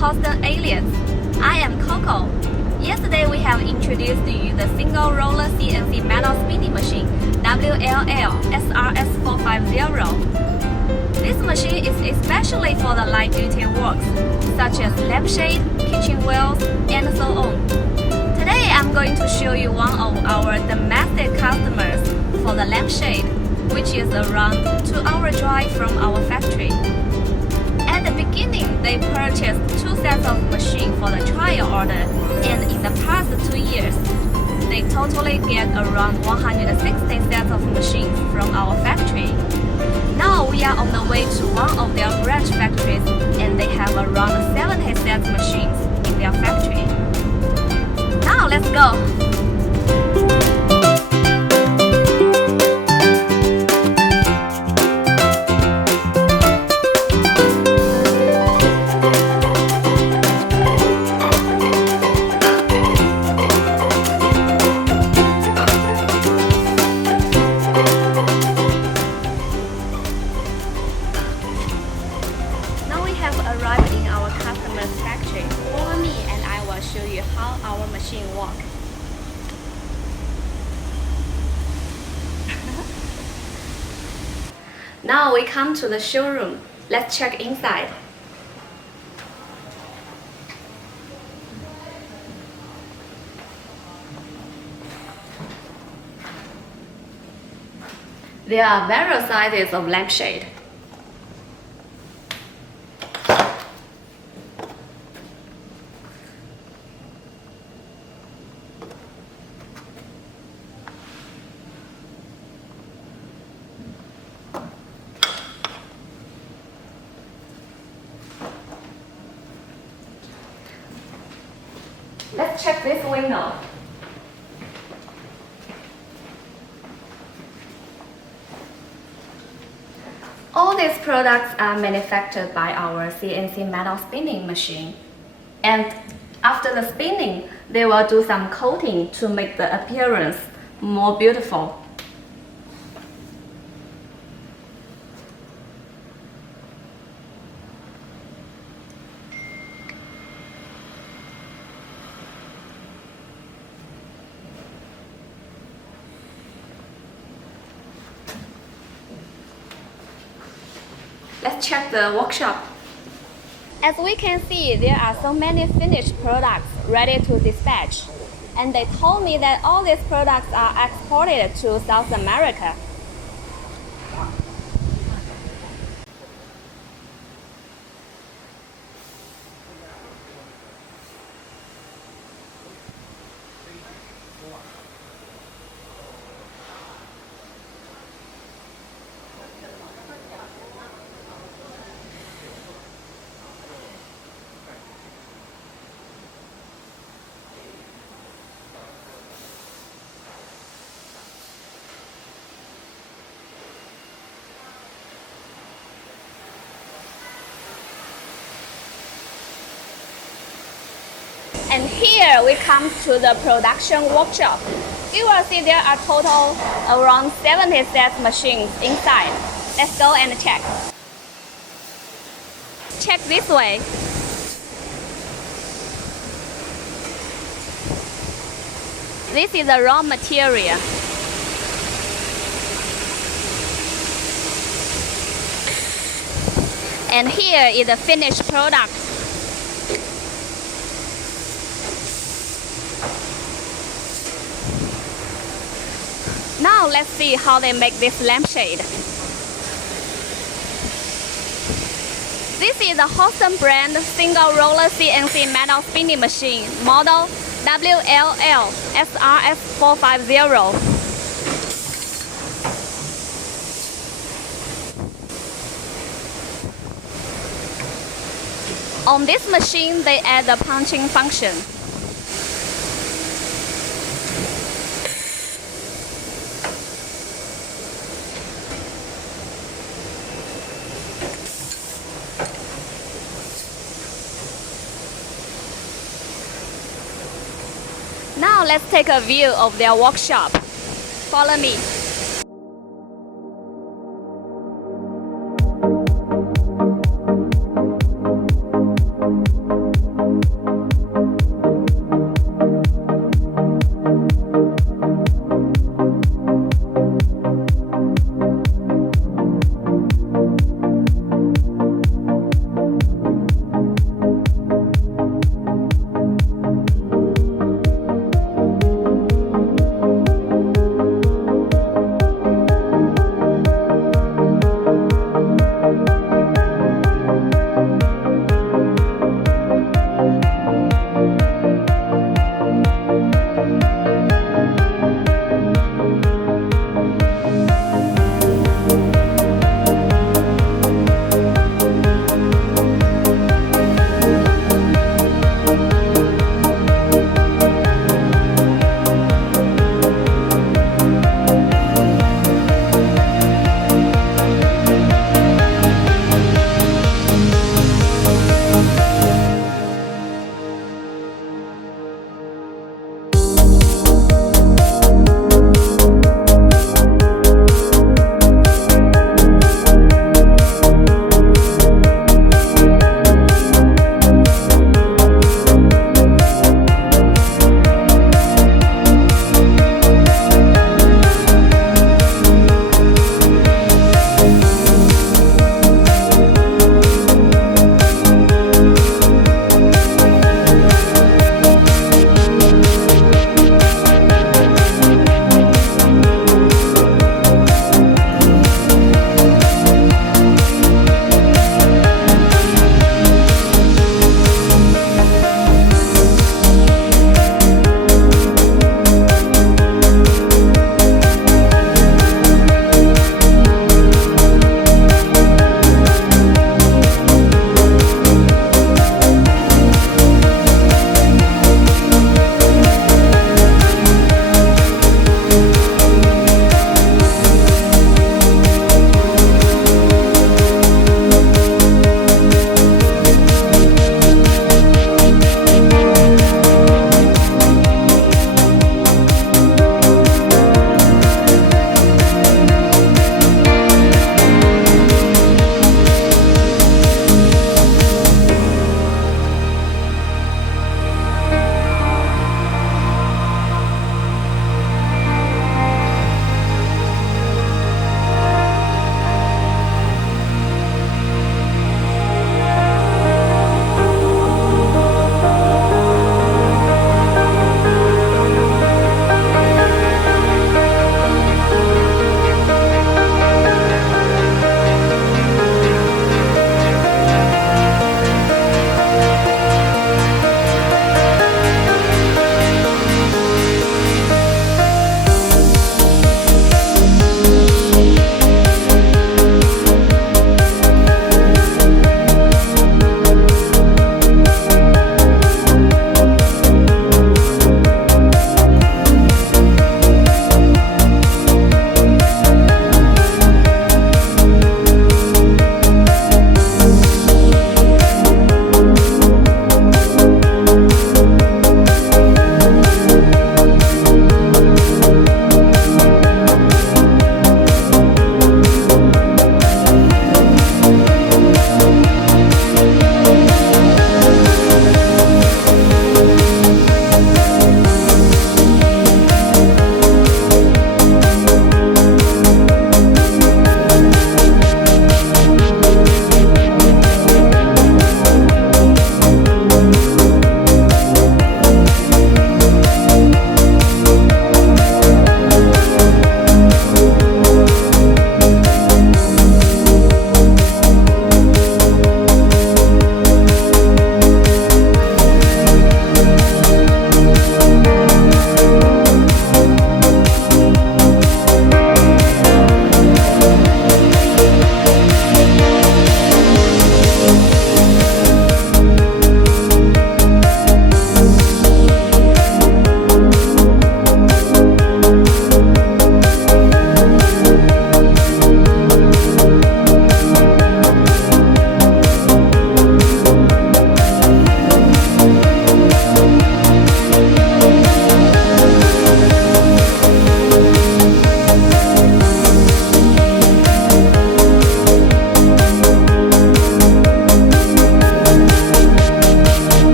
Hoston aliens. I am Coco. Yesterday we have introduced to you the single roller CNC metal spinning machine WLL-SRS450. This machine is especially for the light duty works such as lampshade, kitchenwares, and so on. Today I'm going to show you one of our domestic customers for the lampshade, which is around 2-hour drive from our factory. At the beginning, they purchased 2 sets of machines for the trial order, and in the past 2 years, they totally get around 160 sets of machines from our factory. Now we are on the way to one of their branch factories, and they have around 70 sets machines in their factory. Now let's go! Arrived in our customer's factory. Follow me and I will show you how our machine works. Now we come to the showroom. Let's check inside. There are various sizes of lampshade. Let's check this window. All these products are manufactured by our CNC metal spinning machine. And after the spinning, they will do some coating to make the appearance more beautiful. Let's check the workshop. As we can see, there are so many finished products ready to dispatch. And they told me that all these products are exported to South America. And here we come to the production workshop. You will see there are total around 70 sets machines inside. Let's go and check. Check this way. This is the raw material. And here is the finished product. Now let's see how they make this lampshade. This is the Hoston brand single roller CNC metal spinning machine, model WLL-SRS450. On this machine, they add the punching function. Now let's take a view of their workshop. Follow me.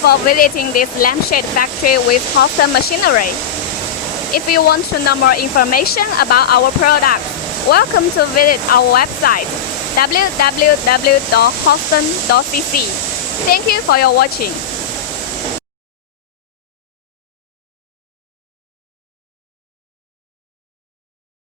for visiting this lampshade factory with Hoston machinery. If you want to know more information about our products, welcome to visit our website www.hoston.cc. Thank you for your watching.